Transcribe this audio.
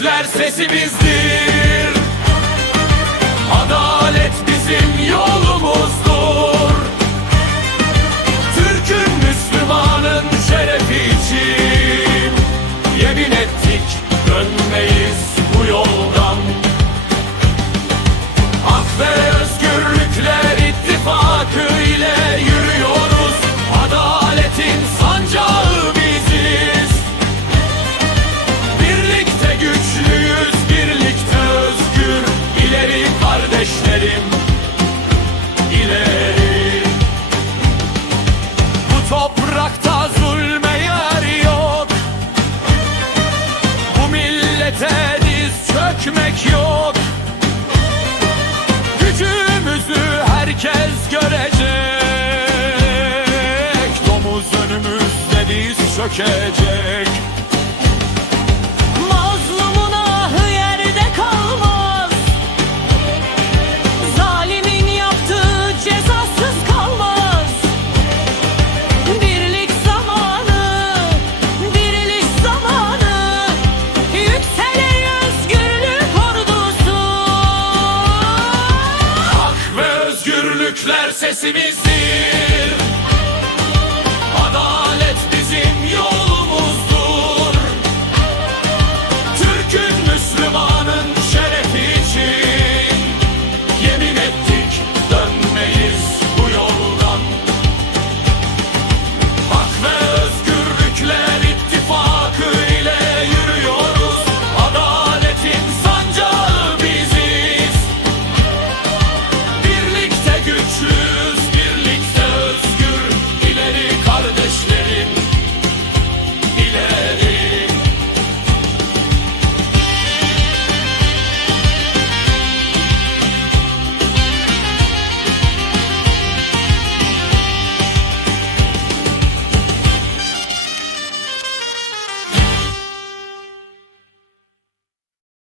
özgürlükler sesimizdir Melis çökecek. Mazlumun ahı yerde kalmaz. Zalimin yaptığı cezasız kalmaz. Birlik zamanı, diriliş zamanı. Yükselir özgürlük ordusu. Hak ve özgürlükler sesimizdir